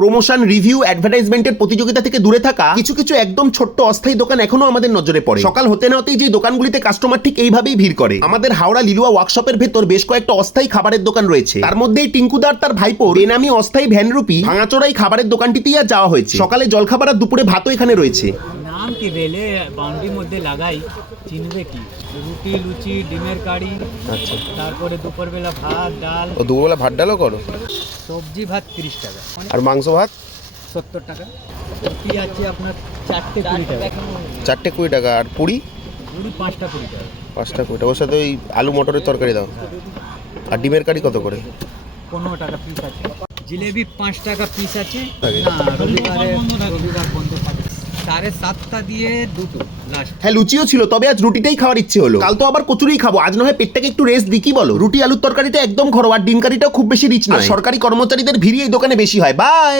Promotion, review, অ্যাডভার্টাইজমেন্টের প্রতিযোগিতা থেকে দূরে থাকা কিছু কিছু একদম ছোট্ট অস্থায়ী দোকান এখনো আমাদের নজরে পড়ে। সকাল হতে না হতেই যে দোকানগুলিতে কাস্টমার ঠিক এইভাবেই ভিড় করে। আমাদের হাওড়া লিলুয়া ওয়ার্কশপের ভেতর বেশ কয়েকটা অস্থায়ী খাবারের দোকান রয়েছে। তার মধ্যেই টিঙ্কুদার তার ভাইপোর বেনামি অস্থায়ী ভ্যানরূপী ভাঙাচোরা এই খাবারের দোকানটিতেই আর যাওয়া হয়েছে। সকালে জলখাবার আর দুপুরে ভাতও এখানে রয়েছে। নাম কি রেলে বাউন্ডারির মধ্যে লাগাই, চিনবে কি? রুটি, লুচি, ডিমের কারি, আচ্ছা, তারপরে দুপুরবেলা ভাত, ডাল, ও দুপুরবেলা ভাত ডালও করো? সবজি ভাত 30 টাকা, আর মাংস ভাত 70 টাকা। রুটি আছে আপনার 4টে 20 টাকা, 4টে 20 টাকা, আর পুরি পুরি 5টা 20 টাকা, 5টা 20 টাকা। ওর সাথে ওই আলু মটরের তরকারি দাও। আর ডিমের কারি কত করে? 15 টাকা পিস আছে। জিলেবি 5 টাকা পিস আছে। আগে। না, রবিবার বন্ধ থাকে। 7:30 দিয়ে দুটো লাস্ট। হ্যাঁ, লুচিও ছিল, তবে আজ রুটিটাই খাওয়ার ইচ্ছে হলো। কাল তো আবার কচুরিই খাবো, আজ নয় পেটটাকে একটু রেস্ট দিই, কি বলো? রুটি আলুর তরকারিটা একদম ঘরোয়া, আর ডিম কারিটাও খুব বেশি রিচ নয়। সরকারি কর্মচারীদের ভিড়ই এই দোকানে বেশি হয়। বাই।